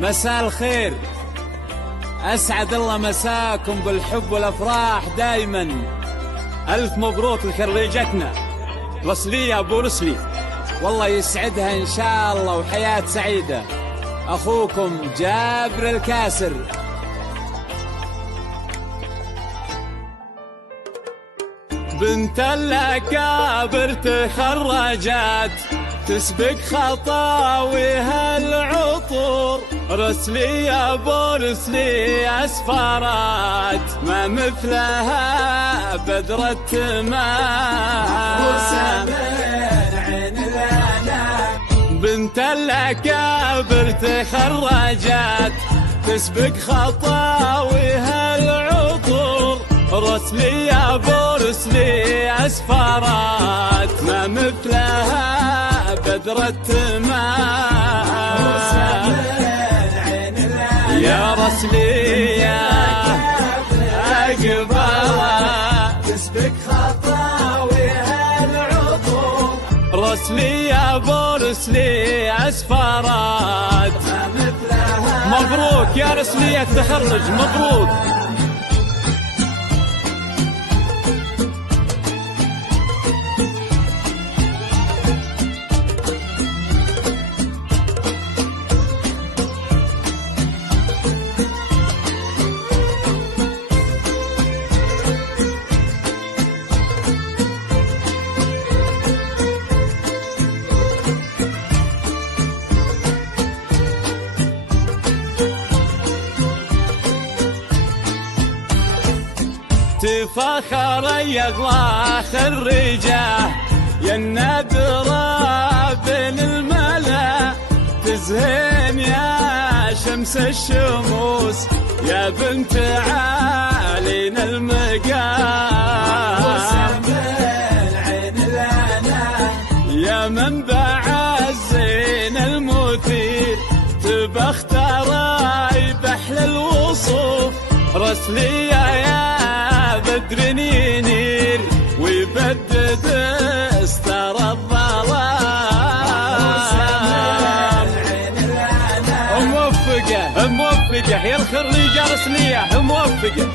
مساء الخير، أسعد الله مساكم بالحب والأفراح دايما. ألف مبروك لخريجتنا رسلية أبو رسلي، والله يسعدها إن شاء الله وحياة سعيدة. أخوكم جابر الكاسر. بنت الأكابر تخرجت تسبق خطاويها العطور، رسلي أبو رسلي أسفرت ما مثلها بدر التمام. بنت الأكابر تخرجت تسبق خطاويها العطور، رسلي أبو رسلي أسفرت ما مثلها بدر التمام. يا رسلي يا أقبلها تسبق خطاويها العطور، رسلي أبو رسلي أسفرت ما مثلها. مبروك يا رسلي التخرج، مبروك. تفاخر يغلى خريجه يا النادرة بين الملا، تزهين يا شمس الشموس يا بنت عالين المقام، يا منبع الزين المثير تبختري بحل الوصوف، رسلي يا بدر ينير ويبدد استر الظلام. موفقة موفقة يا الخريجة رسلية، موفقة.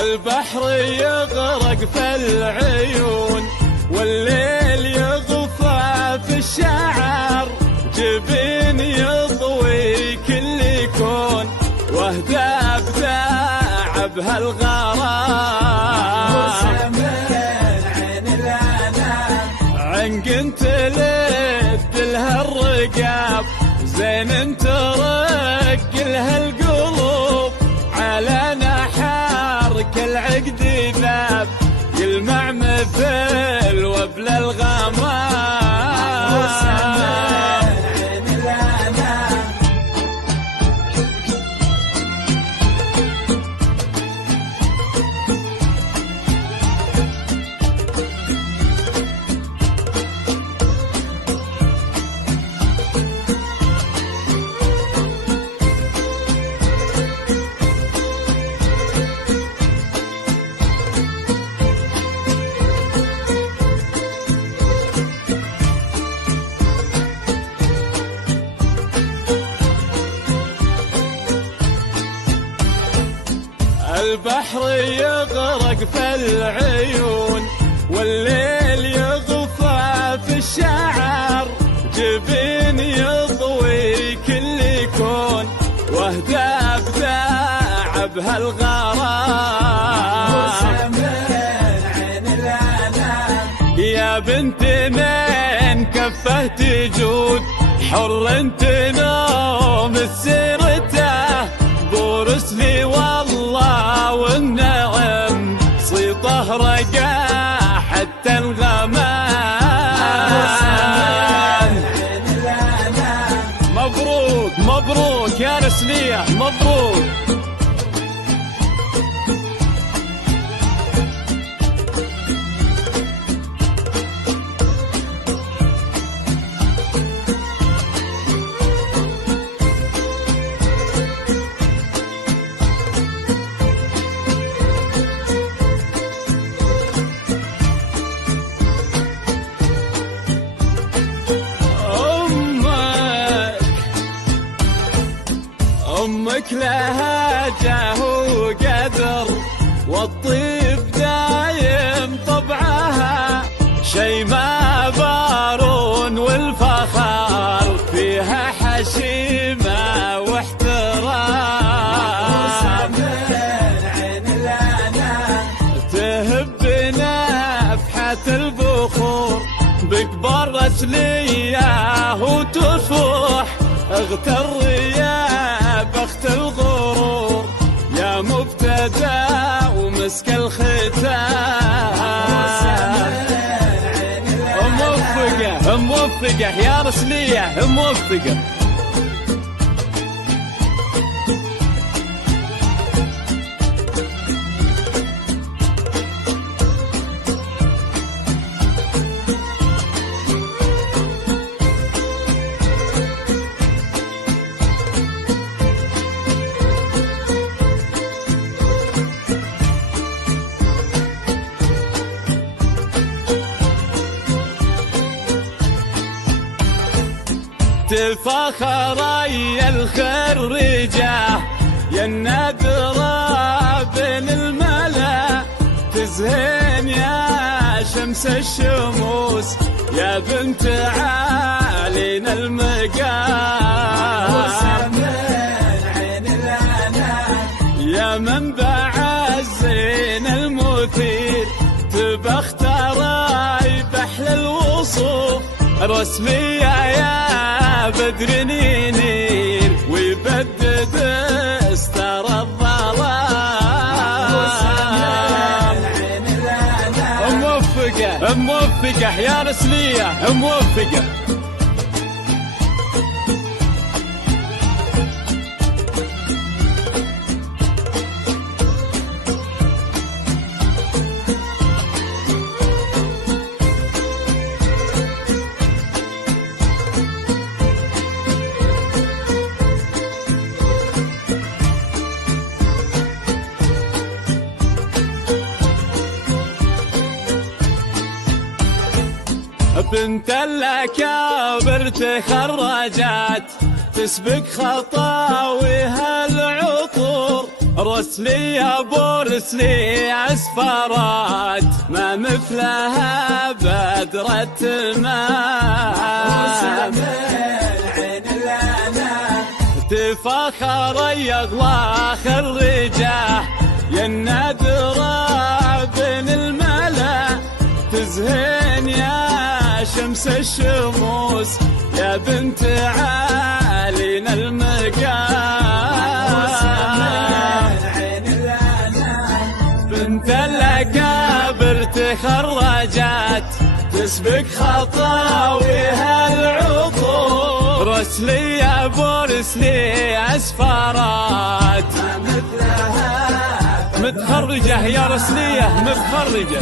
البحر يغرق في العيون والليل يغفى في الشعر، جبين يضوي كل كون واهدى بداع بهالغرام، عنق تلد لها الرقاب زين ترق لها القلوب، على نحارك العقد ذاب يلمع مثل وبل الغمام. البحر يغرق في العيون والليل يغفى في الشعر، جبين يضوي كل كون واهدى بداع بهالغرام، يا بنت من كفه تجود حر تنوم سيرته، بورسلي والله والنعم صيته رقا حتى الغمام. مبروك مبروك يا رسلية، مبروك. أمك لها جاه وقدر، والطيب دايم طبعها، شي ما بارون والفخار فيها حشيمة واحترام. تهب نفحة البخور بكبر رسلية وتفوح، اغتر يا بخت الغرور يا مبتدى ومسك الختام. موفقة موفقة يا رسلية موفقة. تفاخري الخريجة يا النادرة بين الملا، تزهين يا شمس الشموس يا بنت عالين المقام، يا منبع الزين المثير تبختري بحل الوصوف، رسمية يا بدر نينير ويبدد استر الظلام. موفقة موفقة يا رسلية موفقة. بنت الأكابر تخرجت تسبق خطاويها العطور، رسلية بورسلي أسفرات ما مثلها بدر التمام. تفاخر يغلى خريجة يا النادرة بين الملا، تزهين يا شمس الشموس يا بنت عالين المقام. بنت الأكابر تخرجت تسبق خطاويها العطور، رسلية بورسلي أسفرات متخرجة يا رسلية متخرجة.